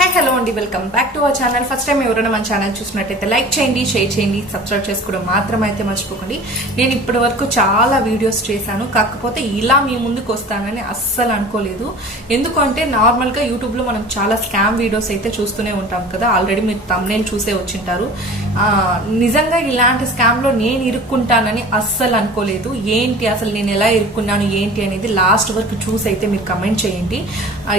Hey, hi hello అండి. Welcome back to our channel. First time ఎవరైనా మన channel చూసినట్టయితే లైక్ చేయండి షేర్ చేయండి సబ్స్క్రైబ్ చేసుకోవడం మాత్రం అయితే మర్చిపోకండి. నేను ఇప్పటి వరకు చాలా వీడియోస్ చేశాను. కాకపోతే ఇలా మీ ముందుకు వస్తానని అస్సలు అనుకోలేదు. ఎందుకంటే నార్మల్గా యూట్యూబ్లో మనం చాలా స్కామ్ వీడియోస్ అయితే చూస్తూనే ఉంటాం కదా. ఆల్రెడీ మీరు తమ్నేలు చూసే వచ్చింటారు. నిజంగా ఇలాంటి స్కామ్లో నేను ఇరుక్కుంటానని అస్సలు అనుకోలేదు. ఏంటి అసలు నేను ఎలా ఇరుక్కున్నాను ఏంటి అనేది లాస్ట్ వరకు చూసి అయితే మీరు కమెంట్ చేయండి.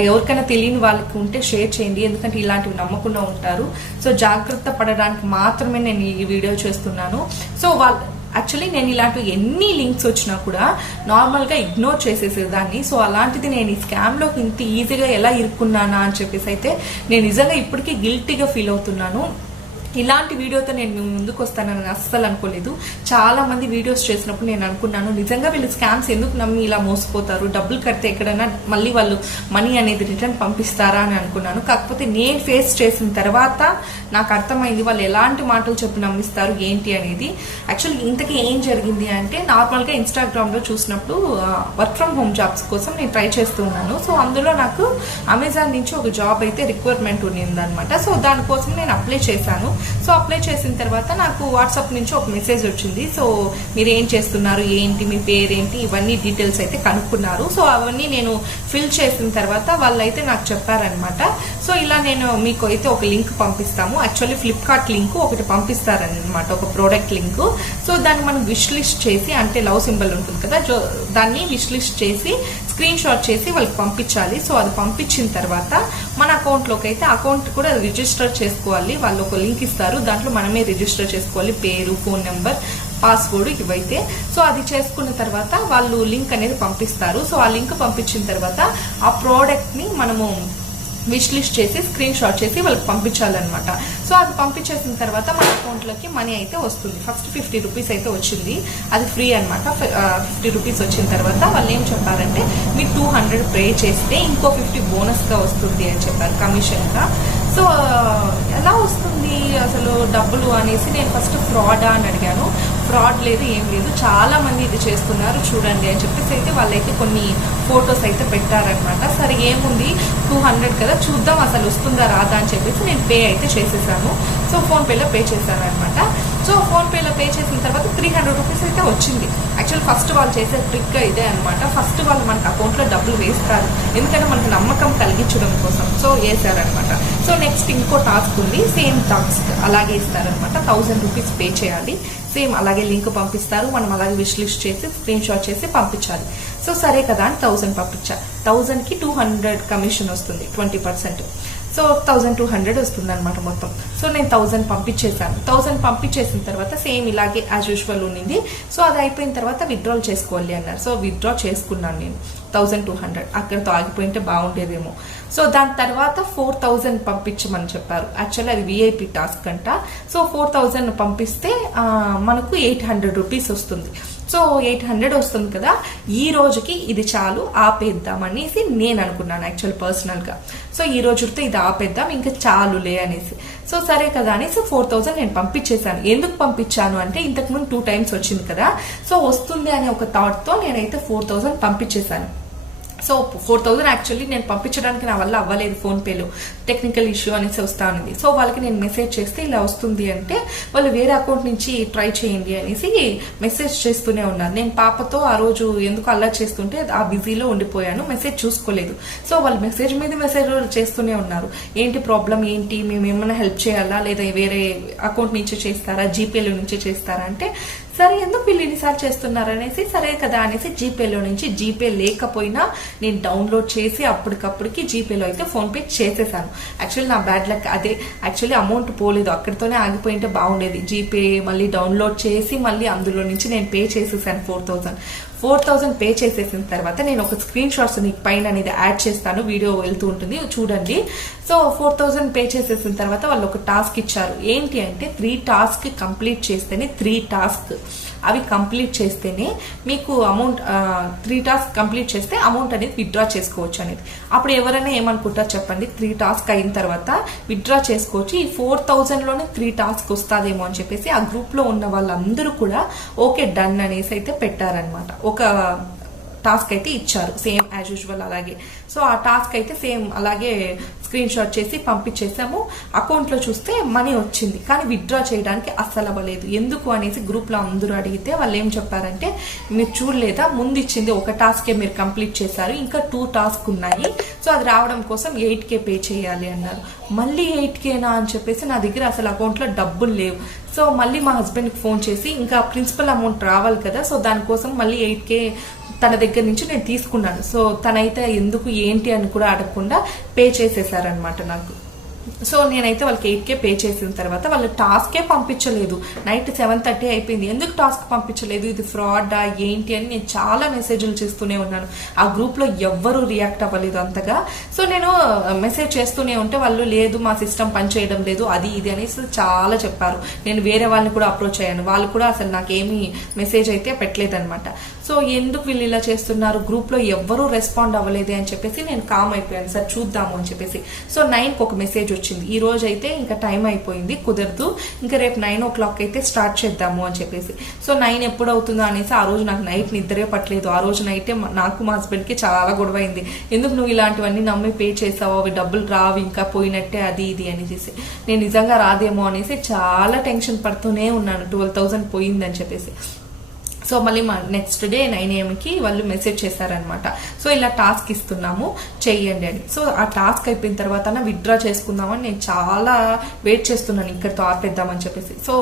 ఎవరికైనా తెలియని వాళ్ళకి ఉంటే షేర్ చేయండి. ఎందుకంటే ఇలాంటివి నమ్మకుండా ఉంటారు. సో జాగ్రత్త పడడానికి మాత్రమే నేను ఈ వీడియో చేస్తున్నాను. సో వాళ్ళు యాక్చువల్లీ నేను ఇలాంటివి ఎన్ని లింక్స్ వచ్చినా కూడా నార్మల్గా ఇగ్నోర్ చేసేసేదాన్ని. సో అలాంటిది నేను ఈ స్కామ్లోకి ఇంత ఈజీగా ఎలా ఇరుక్కున్నానా అని చెప్పేసి అయితే నేను నిజంగా ఇప్పటికీ గిల్టీగా ఫీల్ అవుతున్నాను. ఇలాంటి వీడియోతో నేను మీ ముందుకు వస్తానని అస్సలు అనుకోలేదు. చాలా మంది వీడియోస్ చేసినప్పుడు నేను అనుకున్నాను నిజంగా వీళ్ళు స్కామ్స్ ఎందుకు నమ్మి ఇలా మోసపోతారు? డబ్బులు కడితే ఎక్కడైనా మళ్ళీ వాళ్ళు మనీ అనేది రిటర్న్ పంపిస్తారా అని అనుకున్నాను. కాకపోతే నేను ఫేస్ చేసిన తర్వాత నాకు అర్థమైంది వాళ్ళు ఎలాంటి మాటలు చెప్పి నమ్మిస్తారు ఏంటి అనేది. యాక్చువల్ ఇంతకీ ఏం జరిగింది అంటే నార్మల్గా ఇన్స్టాగ్రామ్లో చూసినప్పుడు వర్క్ ఫ్రమ్ హోమ్ జాబ్స్ కోసం నేను ట్రై చేస్తూ ఉన్నాను. సో అందులో నాకు అమెజాన్ నుంచి ఒక జాబ్ అయితే రిక్వైర్మెంట్ ఉన్నిందనమాట సో దానికోసం నేను అప్లై చేశాను. సో అప్లై చేసిన తర్వాత నాకు వాట్సాప్ నుంచి ఒక మెసేజ్ వచ్చింది. సో మీరు ఏం చేస్తున్నారు ఏంటి మీ పేరేంటి ఇవన్నీ డీటెయిల్స్ అయితే కనుక్కున్నారు. సో అవన్నీ నేను ఫిల్ చేసిన తర్వాత వాళ్ళైతే నాకు చెప్పారనమాట సో ఇలా నేను మీకు అయితే ఒక లింక్ పంపిస్తాము. యాక్చువల్లీ ఫ్లిప్కార్ట్ లింక్ ఒకటి పంపిస్తారనమాట ఒక ప్రోడక్ట్ లింక్. సో దాన్ని మనం విష్ లిస్ట్ చేసి అంటే లవ్ సింబల్ ఉంటుంది కదా దాన్ని విష్ లిస్ట్ చేసి స్క్రీన్ షాట్ చేసి వాళ్ళకి పంపించాలి. సో అది పంపించిన తర్వాత మన అకౌంట్లోకి అయితే అకౌంట్ కూడా రిజిస్టర్ చేసుకోవాలి. వాళ్ళు ఒక లింక్ ఇస్తారు. దాంట్లో మనమే రిజిస్టర్ చేసుకోవాలి. పేరు ఫోన్ నెంబర్ పాస్వర్డ్ ఇవైతే. సో అది చేసుకున్న తర్వాత వాళ్ళు లింక్ అనేది పంపిస్తారు. సో ఆ లింక్ పంపించిన తర్వాత ఆ ప్రోడక్ట్ని మనము విష్ లిస్ట్ చేసి స్క్రీన్ షాట్ చేసి వాళ్ళకి పంపించాలన్నమాట. సో అది పంపించేసిన తర్వాత మన అకౌంట్లోకి మనీ అయితే వస్తుంది. ఫస్ట్ ఫిఫ్టీ రూపీస్ అయితే వచ్చింది. అది ఫ్రీ అనమాట ఫిఫ్టీ రూపీస్ వచ్చిన తర్వాత వాళ్ళు ఏం చెప్పారంటే మీరు టూ హండ్రెడ్ పే చేస్తే ఇంకో ఫిఫ్టీ బోనస్గా వస్తుంది అని చెప్పారు కమిషన్గా. సో ఎలా వస్తుంది అసలు డబ్బులు అనేసి నేను ఫస్ట్ ఫ్రాడా అని అడిగాను. ఫ్రాడ్ లేదు ఏం లేదు. చాలా మంది ఇది చేస్తున్నారు చూడండి అని చెప్పేసి అయితే వాళ్ళైతే కొన్ని ఫొటోస్ అయితే పెట్టారనమాట సరే ఏముంది? టూ హండ్రెడ్ కదా చూద్దాం అసలు వస్తుందా రాదా అని చెప్పేసి నేను పే అయితే చేసేసాను. సో ఫోన్పేలో పే చేశాను అనమాట సో ఫోన్పేలో పే చేసిన తర్వాత త్రీ హండ్రెడ్ రూపీస్ అయితే వచ్చింది. యాక్చువల్ ఫస్ట్ వాళ్ళు చేసే ట్రిక్ ఇదే అనమాట ఫస్ట్ వాళ్ళు మనకు అకౌంట్లో డబ్బులు వేస్తారు. ఎందుకంటే మనకు నమ్మకం కలిగించడం కోసం. సో వేసారనమాట సో నెక్స్ట్ ఇంకో టాస్క్ ఉంది. సేమ్ టాస్క్ అలాగే ఇస్తారనమాట థౌసండ్ రూపీస్ పే చేయాలి. సేమ్ అలాగే లింక్ పంపిస్తారు. మనం అలాగే విష్ లిస్ట్ చేసి స్క్రీన్ షాట్ చేసి పంపించాలి. సో సరే కదా అని థౌసండ్ పంపించా. థౌసండ్కి టూ హండ్రెడ్ కమిషన్ వస్తుంది. Twenty percent so thousand two hundred వస్తుంది అనమాట మొత్తం. సో నేను థౌసండ్ పంపించేశాను. థౌసండ్ పంపించేసిన తర్వాత సేమ్ ఇలాగే యాజ్ యూజువల్ ఉండింది సో అది అయిపోయిన తర్వాత విత్డ్రాల్ చేసుకోవాలి అన్నారు. సో విత్డ్రా చేసుకున్నాను నేను. Thousand two hundred. అక్కడతో ఆగిపోయింటే బాగుండేదేమో. సో దాని తర్వాత ఫోర్ థౌజండ్ పంపించమని చెప్పారు. యాక్చువల్లీ అది విఐపి టాస్క్ అంట. సో ఫోర్ థౌజండ్ పంపిస్తే మనకు ఎయిట్ హండ్రెడ్ రూపీస్ వస్తుంది. సో ఎయిట్ హండ్రెడ్ వస్తుంది కదా ఈ రోజుకి ఇది చాలు ఆపేద్దాం అనేసి నేను అనుకున్నాను యాక్చువల్ పర్సనల్గా సో ఈ రోజుతో ఇది ఆపేద్దాం ఇంకా చాలులే అనేసి. సో సరే కదా అనేసి ఫోర్ థౌజండ్ నేను పంపించేశాను. ఎందుకు పంపించాను అంటే ఇంతకుముందు టూ టైమ్స్ వచ్చింది కదా సో వస్తుంది అనే ఒక థాట్తో నేనైతే ఫోర్ థౌజండ్ పంపించేశాను. సో ఫోర్ థౌసండ్ యాక్చువల్లీ నేను పంపించడానికి నా వల్ల అవ్వలేదు ఫోన్పేలో. టెక్నికల్ ఇష్యూ అనేసి వస్తా ఉంది. సో వాళ్ళకి నేను మెసేజ్ చేస్తే ఇలా వస్తుంది అంటే వాళ్ళు వేరే అకౌంట్ నుంచి ట్రై చేయండి అనేసి మెసేజ్ చేస్తూనే ఉన్నారు. నేను పాపతో ఆ రోజు ఎందుకు అలా చేస్తుంటే ఆ బిజీలో ఉండిపోయాను మెసేజ్ చూసుకోలేదు. సో వాళ్ళు మెసేజ్ మీద మెసేజ్ చేస్తూనే ఉన్నారు. ఏంటి ప్రాబ్లం ఏంటి? మేము ఏమైనా హెల్ప్ చేయాలా? లేదా వేరే అకౌంట్ నుంచి చేస్తారా? జీపేలో నుంచి చేస్తారా? అంటే సరే ఎందుకు వీళ్ళు ఇన్నిసార్లు చేస్తున్నారు అనేసి సరే కదా అనేసి జీపేలో నుంచి జీపే లేకపోయినా నేను డౌన్లోడ్ చేసి అప్పటికప్పటికి జీపేలో అయితే ఫోన్పే చేసేసాను. యాక్చువల్లీ నా బ్యాడ్ లక్ అదే. యాక్చువల్లీ అమౌంట్ పోలేదు. అక్కడితోనే ఆగిపోయింటే బాగుండేది. జీపే మళ్ళీ డౌన్లోడ్ చేసి మళ్ళీ అందులో నుంచి నేను పే చేసేసాను four thousand four thousand pay చేసేసిన తర్వాత నేను ఒక స్క్రీన్ షాట్స్ మీకు పైన అనేది యాడ్ చేస్తాను. వీడియో వెళ్తూ ఉంటుంది. చూడండి. సో ఫోర్ థౌసండ్ పే చేసేసిన తర్వాత వాళ్ళు ఒక టాస్క్ ఇచ్చారు. ఏంటి అంటే త్రీ టాస్క్ కంప్లీట్ చేస్తేనే త్రీ టాస్క్. అవి కంప్లీట్ చేస్తేనే మీకు అమౌంట్ త్రీ టాస్క్ కంప్లీట్ చేస్తే అమౌంట్ అనేది విత్డ్రా చేసుకోవచ్చు అనేది. అప్పుడు ఎవరైనా ఏమనుకుంటారు చెప్పండి? త్రీ టాస్క్ అయిన తర్వాత విత్డ్రా చేసుకోవచ్చు. ఈ ఫోర్ థౌజండ్లోనే త్రీ టాస్క్ వస్తుందేమో అని చెప్పేసి ఆ గ్రూప్లో ఉన్న వాళ్ళందరూ కూడా ఓకే డన్ అనేసి అయితే పెట్టారనమాట ఒక టాస్క్ అయితే ఇచ్చారు సేమ్ యాజ్ యూజువల్ అలాగే. సో ఆ టాస్క్ అయితే సేమ్ అలాగే స్క్రీన్ షాట్ చేసి పంపించేసాము. అకౌంట్లో చూస్తే మనీ వచ్చింది కానీ విత్డ్రా చేయడానికి అస్సలు అవ్వలేదు. ఎందుకు అనేసి గ్రూప్లో అందరూ అడిగితే వాళ్ళు ఏం చెప్పారంటే మీరు చూడలేదా? ముందు ఇచ్చింది ఒక టాస్కే మీరు కంప్లీట్ చేశారు ఇంకా టూ టాస్క్ ఉన్నాయి. సో అది రావడం కోసం ఎయిట్ కే పే చేయాలి అన్నారు. మళ్ళీ ఎయిట్ కేనా అని చెప్పేసి నా దగ్గర అసలు అకౌంట్లో డబ్బులు లేవు. సో మళ్ళీ మా హస్బెండ్కి ఫోన్ చేసి ఇంకా ప్రిన్సిపల్ అమౌంట్ రావాలి కదా సో దానికోసం మళ్ళీ ఎయిట్ కే తన దగ్గర నుంచి నేను తీసుకున్నాను. సో తనైతే ఎందుకు ఏంటి అని కూడా అడగకుండా పే చేసేసారనమాట నాకు. సో నేనైతే వాళ్ళకి ఎయిట్ కే పే చేసిన తర్వాత వాళ్ళు టాస్కే పంపించలేదు. నైట్ సెవెన్ థర్టీ అయిపోయింది. ఎందుకు టాస్క్ పంపించలేదు? ఇది ఫ్రాడా? ఏంటి? అని నేను చాలా మెసేజ్లు చేస్తూనే ఉన్నాను. ఆ గ్రూప్లో ఎవ్వరూ రియాక్ట్ అవ్వలేదు అంతగా. సో నేను మెసేజ్ చేస్తూనే ఉంటే వాళ్ళు లేదు మా సిస్టమ్ పనిచేయడం లేదు అది ఇది అనేసి చాలా చెప్పారు. నేను వేరే వాళ్ళని కూడా అప్రోచ్ అయ్యాను. వాళ్ళు కూడా అసలు నాకేమీ మెసేజ్ అయితే పెట్టలేదనమాట సో ఎందుకు వీళ్ళు ఇలా చేస్తున్నారు? గ్రూప్లో ఎవ్వరూ రెస్పాండ్ అవ్వలేదు అని చెప్పేసి నేను కామ్ అయిపోయాను. సార్ చూద్దాము అని చెప్పేసి. సో నైన్కి ఒక మెసేజ్ వచ్చింది ఈ రోజు అయితే ఇంకా టైం అయిపోయింది కుదరదు. ఇంకా రేపు నైన్ ఓ క్లాక్ అయితే స్టార్ట్ చేద్దాము అని చెప్పేసి. సో నైన్ ఎప్పుడు అవుతుందో అనేసి ఆ రోజు నాకు నైట్ నిద్రే పట్టలేదు. ఆ రోజు నైటే నాకు మా హస్బెండ్కి చాలా గొడవ అయింది. ఎందుకు నువ్వు ఇలాంటివన్నీ నమ్మి పే చేసావు అవి డబ్బులు రావు ఇంకా పోయినట్టే అది ఇది అని చేసి నేను నిజంగా రాదేమో అనేసి చాలా టెన్షన్ పడుతూనే ఉన్నాను. ట్వెల్వ్ థౌసండ్ పోయిందని చెప్పేసి. సో మళ్ళీ మా నెక్స్ట్ డే నైన్ ఏఎంకి వాళ్ళు మెసేజ్ చేశారనమాట సో ఇలా టాస్క్ ఇస్తున్నాము చెయ్యండి అని. సో ఆ టాస్క్ అయిపోయిన తర్వాత విత్డ్రా చేసుకుందామని నేను చాలా వెయిట్ చేస్తున్నాను ఇక్కడితో ఆపేద్దామని చెప్పేసి. సో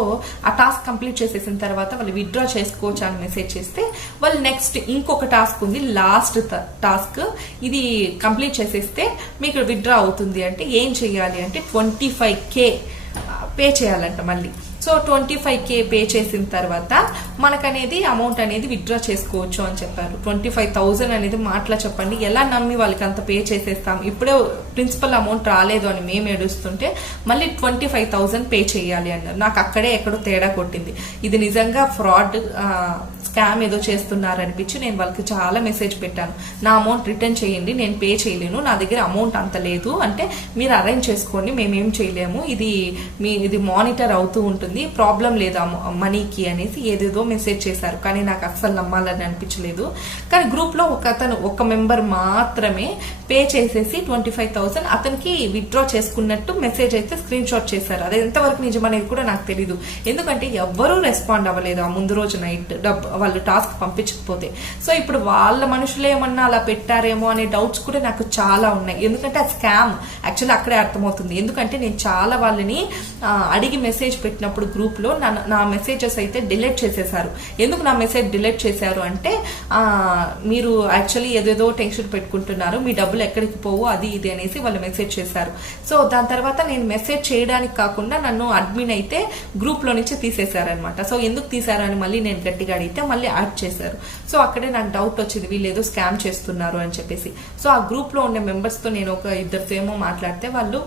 ఆ టాస్క్ కంప్లీట్ చేసేసిన తర్వాత వాళ్ళు విత్డ్రా చేసుకోవచ్చు అని మెసేజ్ చేస్తే వాళ్ళు నెక్స్ట్ ఇంకొక టాస్క్ ఉంది లాస్ట్ టాస్క్ ఇది కంప్లీట్ చేసేస్తే మీకు విత్డ్రా అవుతుంది అంటే ఏం చేయాలి అంటే ట్వంటీ ఫైవ్ కే పే చేయాలంట మళ్ళీ. So twenty five K pay చేసిన తర్వాత మనకనేది అమౌంట్ అనేది విత్డ్రా చేసుకోవచ్చు అని చెప్పారు. ట్వంటీ ఫైవ్ థౌజండ్ అనేది మాటలా చెప్పండి. ఎలా నమ్మి వాళ్ళకి అంత పే చేసేస్తాం? ఇప్పుడే ప్రిన్సిపల్ అమౌంట్ రాలేదు అని మేము ఏడుస్తుంటే మళ్ళీ ట్వంటీ ఫైవ్ థౌజండ్ పే చేయాలి అన్నారు. నాకు అక్కడే ఎక్కడో తేడా కొట్టింది. ఇది నిజంగా ఫ్రాడ్ స్కామ్ ఏదో చేస్తున్నారు అనిపించి నేను వాళ్ళకి చాలా మెసేజ్ పెట్టాను. నా అమౌంట్ రిటర్న్ చేయండి నేను పే చేయలేను నా దగ్గర అమౌంట్ అంత లేదు అంటే మీరు అరేంజ్ చేసుకోండి మేమేం చేయలేము. ఇది మీ ఇది మానిటర్ అవుతూ ఉంటుంది. ప్రాబ్లం లేదు మనీకి అనేసి ఏదేదో మెసేజ్ చేశారు. కానీ నాకు అస్సలు నమ్మాలని అనిపించలేదు. కానీ గ్రూప్లో ఒక అతను ఒక మెంబర్ మాత్రమే పే చేసేసి ట్వంటీ ఫైవ్ థౌసండ్ అతనికి విత్డ్రా చేసుకున్నట్టు మెసేజ్ అయితే స్క్రీన్ షాట్ చేశారు. అది ఎంతవరకు నిజమనేది కూడా నాకు తెలియదు ఎందుకంటే ఎవ్వరూ రెస్పాండ్ అవ్వలేదు ఆ ముందు రోజు నైట్ డబ్ వాళ్ళు టాస్క్ పంపించకపోతే. సో ఇప్పుడు వాళ్ళ మనుషులు ఏమన్నా అలా పెట్టారేమో అనే డౌట్స్ కూడా నాకు చాలా ఉన్నాయి. ఎందుకంటే ఆ స్కామ్ యాక్చువల్లీ అక్కడే అర్థమవుతుంది. ఎందుకంటే నేను చాలా వాళ్ళని అడిగి మెసేజ్ పెట్టినప్పుడు గ్రూప్లో నా- నా మెసేజెస్ అయితే డిలీట్ చేసేసారు ఎందుకు నా మెసేజ్ డిలీట్ చేశారు అంటే మీరు యాక్చువల్లీ ఏదేదో టెన్షన్ పెట్టుకుంటున్నారు మీ డబ్బులు ఎక్కడికి పోవు అది ఇది అనేసి వాళ్ళు మెసేజ్ చేశారు. సో దాని తర్వాత నేను మెసేజ్ చేయడానికి కాకుండా నన్ను అడ్మిన్ అయితే గ్రూప్లో నుంచి తీసేశారనమాట సో ఎందుకు తీసారు అని మళ్ళీ నేను గట్టిగా అడిగితే మళ్ళీ యాడ్ చేశారు. సో అక్కడే నాకు డౌట్ వచ్చింది వీళ్ళు ఏదో స్కామ్ చేస్తున్నారు అని చెప్పేసి. సో ఆ గ్రూప్లో ఉండే మెంబర్స్తో నేను ఒక ఇద్దరితో ఏమో మాట్లాడితే వాళ్ళు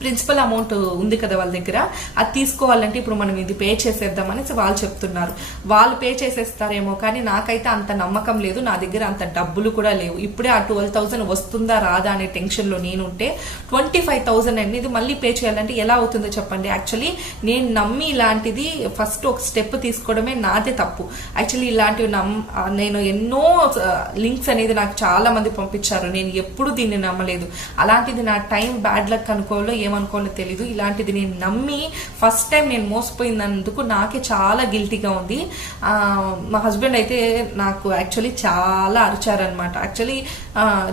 ప్రిన్సిపల్ అమౌంట్ ఉంది కదా వాళ్ళ దగ్గర. అది తీసుకోవాలంటే ఇప్పుడు మనం ఇది పే చేసేద్దామని వాళ్ళు చెప్తున్నారు. వాళ్ళు పే చేసేస్తారేమో కానీ నాకైతే అంత నమ్మకం లేదు. నా దగ్గర అంత డబ్బులు కూడా లేవు. ఇప్పుడే ఆ ట్వెల్వ్ థౌసండ్ వస్తుందా రాదా అనే టెన్షన్లో నేనుంటే ట్వంటీ ఫైవ్ థౌసండ్ అనేది మళ్ళీ పే చేయాలంటే ఎలా అవుతుందో చెప్పండి. యాక్చువల్లీ నేను నమ్మి ఇలాంటిది ఫస్ట్ ఒక స్టెప్ తీసుకోవడమే నాదే తప్పు. యాక్చువల్లీ ఇలాంటివి నమ్ నేను ఎన్నో లింక్స్ అనేది నాకు చాలా మంది పంపించారు. నేను ఎప్పుడు దీన్ని నమ్మలేదు. అలాంటిది నా టైం బ్యాడ్ లక్ అనుకోవాలో ఏమనుకోవాలో తెలీదు. ఇలాంటిది నేను నమ్మి ఫస్ట్ టైం నేను మోసపోయినందుకు నాకే చాలా గిల్టీగా ఉంది. మా హస్బెండ్ అయితే నాకు యాక్చువల్లీ చాలా అరిచారనమాట యాక్చువల్లీ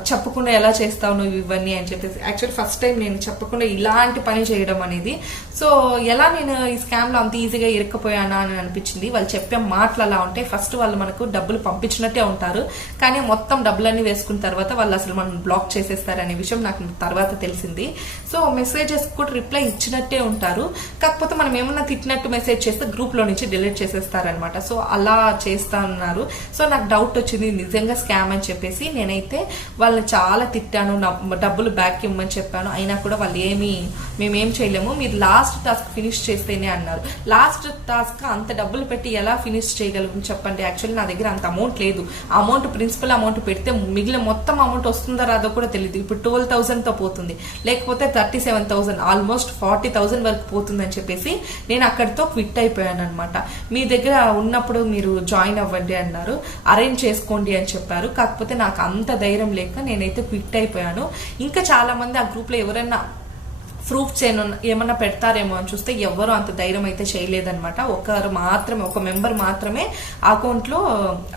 చెప్పకుండా ఎలా చేస్తావు నువ్వు ఇవన్నీ అని చెప్పేసి. యాక్చువల్లీ ఫస్ట్ టైం నేను చెప్పకుండా ఇలాంటి పని చేయడం అనేది. సో ఎలా నేను ఈ స్కామ్లో అంత ఈజీగా ఇరుక్కుపోయానా అని అనిపించింది. వాళ్ళు చెప్పే మాటలు అలా ఉంటాయి ఫస్ట్ వాళ్ళు మనకు డబ్బులు పంపించినట్టే ఉంటారు. కానీ మొత్తం డబ్బులన్నీ వేసుకున్న తర్వాత వాళ్ళు అసలు మనం బ్లాక్ చేసేస్తారు అనే విషయం నాకు తర్వాత తెలిసింది. సో మెసేజెస్ కూడా రిప్లై ఇచ్చినట్టే ఉంటారు. కాకపోతే మనం ఏమన్నా తిట్టినట్టు మెసేజ్ చేస్తే గ్రూప్లో నుంచి డిలీట్ చేసేస్తారనమాట సో అలా చేస్తా ఉన్నారు సో నాకు డౌట్ వచ్చింది. నిజంగా స్కామ్ అని చెప్పేసి నేనైతే వాళ్ళని చాలా తిట్టాను. డబ్బులు బ్యాక్ ఇవ్వమని చెప్పాను. అయినా కూడా వాళ్ళు ఏమీ మేమేం చేయలేము. మీరు లాస్ట్ టాస్క్ ఫినిష్ చేస్తేనే అన్నారు. లాస్ట్ టాస్క్ అంత డబ్బులు పెట్టి ఎలా ఫినిష్ చేయగలము చెప్పండి. యాక్చువల్లీ నా దగ్గర అంత అమౌంట్ లేదు. అమౌంట్ ప్రిన్సిపల్ అమౌంట్ పెడితే మిగిలిన మొత్తం అమౌంట్ వస్తుందో రాదో కూడా తెలియదు ఇప్పుడు ట్వెల్వ్ థౌసండ్తో పోతుంది. లేకపోతే thirty seven thousand almost forty thousand వరకు పోతుందని చెప్పేసి నేను అక్కడితో క్విట్ అయిపోయాను అనమాట మీ దగ్గర ఉన్నప్పుడు మీరు జాయిన్ అవ్వండి అన్నారు. అరేంజ్ చేసుకోండి అని చెప్పారు. కాకపోతే నాకు అంత ధైర్యం లేక నేనైతే క్విట్ అయిపోయాను. ఇంకా చాలా మంది ఆ గ్రూప్లో ఎవరైనా ప్రూఫ్స్ ఏమన్నా ఏమన్నా పెడతారేమో అని చూస్తే ఎవ్వరు అంత ధైర్యం అయితే చేయలేదన్నమాట. ఒకరు మాత్రమే ఒక మెంబర్ మాత్రమే అకౌంట్లో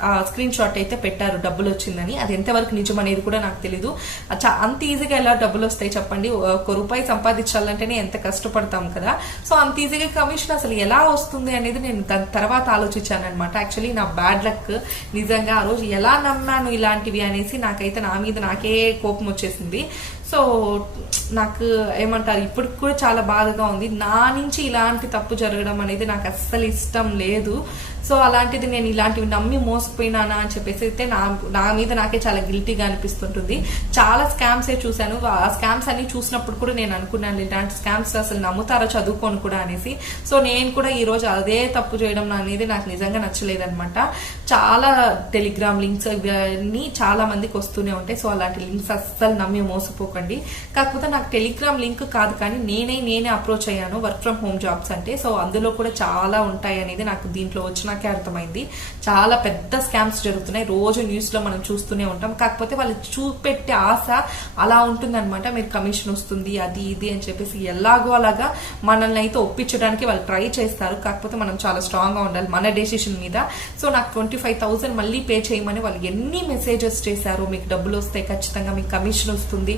ఆ స్క్రీన్ షాట్ అయితే పెట్టారు డబ్బులు వచ్చిందని అది ఎంతవరకు నిజం అనేది కూడా నాకు తెలీదు. చా- అంత ఈజీగా ఎలా డబ్బులు వస్తాయి చెప్పండి? ఒక రూపాయి సంపాదించాలంటేనే ఎంత కష్టపడతాం కదా. సో అంత ఈజీగా కమిషన్ అసలు ఎలా వస్తుంది అనేది నేను దాని తర్వాత ఆలోచించాను అనమాట యాక్చువల్లీ నా బ్యాడ్ లక్ నిజంగా ఆ రోజు ఎలా నమ్మాను ఇలాంటివి అనేసి నాకైతే నా మీద నాకే కోపం వచ్చేసింది. సో నాకు ఏమంటారు ఇప్పటికి కూడా చాలా బాధగా ఉంది. నా నుంచి ఇలాంటి తప్పు జరగడం అనేది నాకు అస్సలు ఇష్టం లేదు. సో అలాంటిది నేను ఇలాంటివి నమ్మి మోసపోయినానా అని చెప్పేసి అయితే నా నా మీద నాకే చాలా గిల్టీగా అనిపిస్తుంటుంది. చాలా స్కామ్స్ ఏ చూశాను. ఆ స్కామ్స్ అన్ని చూసినప్పుడు కూడా నేను అనుకున్నాను ఇలాంటి స్కామ్స్ అసలు నమ్ముతారో చదువుకోను కూడా అనేసి. సో నేను కూడా ఈ రోజు అదే తప్పు చేయడం అనేది నాకు నిజంగా నచ్చలేదనమాట చాలా టెలిగ్రామ్ లింక్స్ ఇవన్నీ చాలా మందికి వస్తూనే ఉంటాయి. సో అలాంటి లింక్స్ అస్సలు నమ్మి మోసపోకండి. కాకపోతే నాకు టెలిగ్రామ్ లింక్ కాదు కానీ నేనే నేనే అప్రోచ్ అయ్యాను. వర్క్ ఫ్రమ్ హోమ్ జాబ్స్ అంటే. సో అందులో కూడా చాలా ఉంటాయి అనేది నాకు దీంట్లో వచ్చిన నాకే అర్థమైంది. చాలా పెద్ద స్కామ్స్ జరుగుతున్నాయి. రోజు న్యూస్లో మనం చూస్తూనే ఉంటాం. కాకపోతే వాళ్ళు చూపెట్టే ఆశ అలా ఉంటుందన్నమాట. మీరు కమిషన్ వస్తుంది అది ఇది అని చెప్పేసి ఎలాగో అలాగా మనల్ని అయితే ఒప్పించడానికి వాళ్ళు ట్రై చేస్తారు. కాకపోతే మనం చాలా స్ట్రాంగ్గా ఉండాలి మన డెసిషన్ మీద. సో నాకు ట్వంటీ ఫైవ్ థౌసండ్ మళ్ళీ పే చేయమని వాళ్ళు ఎన్ని మెసేజెస్ చేశారు మీకు డబ్బులు వస్తాయి ఖచ్చితంగా మీకు కమిషన్ వస్తుంది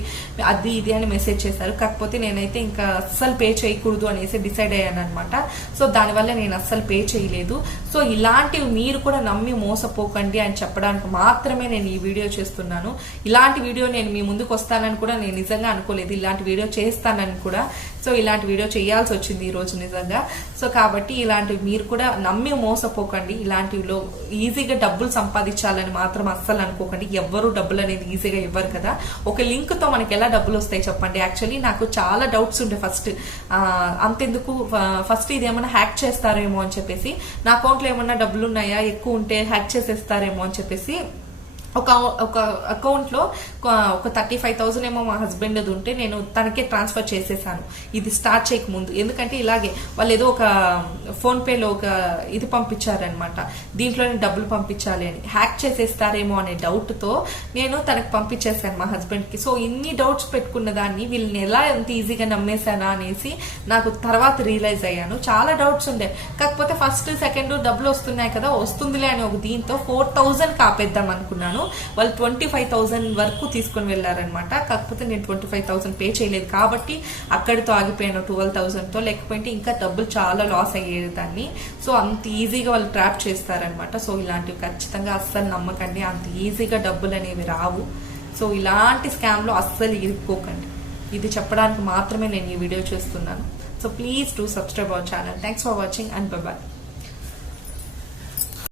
అది ఇది అని మెసేజ్ చేశారు. కాకపోతే నేనైతే ఇంకా అస్సలు పే చేయకూడదు అనేసి డిసైడ్ అయ్యాను అనమాట సో దానివల్ల నేను అస్సలు పే చేయలేదు. సో ఇలాంటివి మీరు కూడా నమ్మి మోసపోకండి అని చెప్పడానికి మాత్రమే నేను ఈ వీడియో చేస్తున్నాను. ఇలాంటి వీడియో నేను మీ ముందుకు వస్తానని కూడా నేను నిజంగా అనుకోలేదు. ఇలాంటి వీడియో చేస్తానని కూడా సో ఇలాంటి వీడియో చేయాల్సి వచ్చింది ఈ రోజు నిజంగా. సో కాబట్టి ఇలాంటివి మీరు కూడా నమ్మి మోసపోకండి. ఇలాంటివిలో ఈజీగా డబ్బులు సంపాదించాలని మాత్రం అస్సలు అనుకోకండి. ఎవ్వరూ డబ్బులు అనేది ఈజీగా ఇవ్వరు కదా. ఒక లింక్తో మనకి ఎలా డబ్బులు వస్తాయి చెప్పండి. యాక్చువల్లీ నాకు చాలా డౌట్స్ ఉండే ఫస్ట్ అంతెందుకు ఫస్ట్ ఇది ఏమైనా హ్యాక్ చేస్తారేమో అని చెప్పేసి. నా అకౌంట్లో ఏమైనా డబ్బులు ఉన్నాయా? ఎక్కువ ఉంటే హ్యాక్ చేసేస్తారేమో అని చెప్పేసి ఒక ఒక అకౌంట్లో ఒక- థర్టీ ఫైవ్ థౌసండ్ ఏమో మా హస్బెండ్ అది ఉంటే నేను తనకే ట్రాన్స్ఫర్ చేసేసాను. ఇది స్టార్ట్ చేయక ముందు. ఎందుకంటే ఇలాగే వాళ్ళు ఏదో ఒక ఫోన్పేలో ఒక ఇది పంపించారనమాట దీంట్లోనే డబ్బులు పంపించాలి అని. హ్యాక్ చేసేస్తారేమో అనే డౌట్తో నేను తనకు పంపించేసాను మా హస్బెండ్కి. సో ఇన్ని డౌట్స్ పెట్టుకున్న దాన్ని వీళ్ళని ఎలా ఎంత ఈజీగా నమ్మేశానా అనేసి నాకు తర్వాత రియలైజ్ అయ్యాను. చాలా డౌట్స్ ఉండే. కాకపోతే ఫస్ట్ సెకండ్ డబ్బులు వస్తున్నాయి కదా వస్తుందిలే అని ఒక దీంతో ఫోర్ థౌజండ్ కాపేద్దాం అనుకున్నాను. వాళ్ళు ట్వంటీ ఫైవ్ థౌసండ్ వరకు తీసుకొని వెళ్ళారనమాట కాకపోతే నేను ట్వంటీ ఫైవ్ థౌసండ్ పే చేయలేదు కాబట్టి అక్కడితో ఆగిపోయాను ట్వెల్వ్ థౌసండ్తో. లేకపోతే ఇంకా డబ్బులు చాలా లాస్ అయ్యేది దాన్ని సో అంత ఈజీగా వాళ్ళు ట్రాప్ చేస్తారనమాట సో ఇలాంటివి ఖచ్చితంగా అస్సలు నమ్మకండి. అంత ఈజీగా డబ్బులు అనేవి రావు. సో ఇలాంటి స్కామ్లో అస్సలు ఇరుక్కోకండి. ఇది చెప్పడానికి మాత్రమే నేను ఈ వీడియో చేస్తున్నాను. So please do subscribe our channel thanks for watching and bye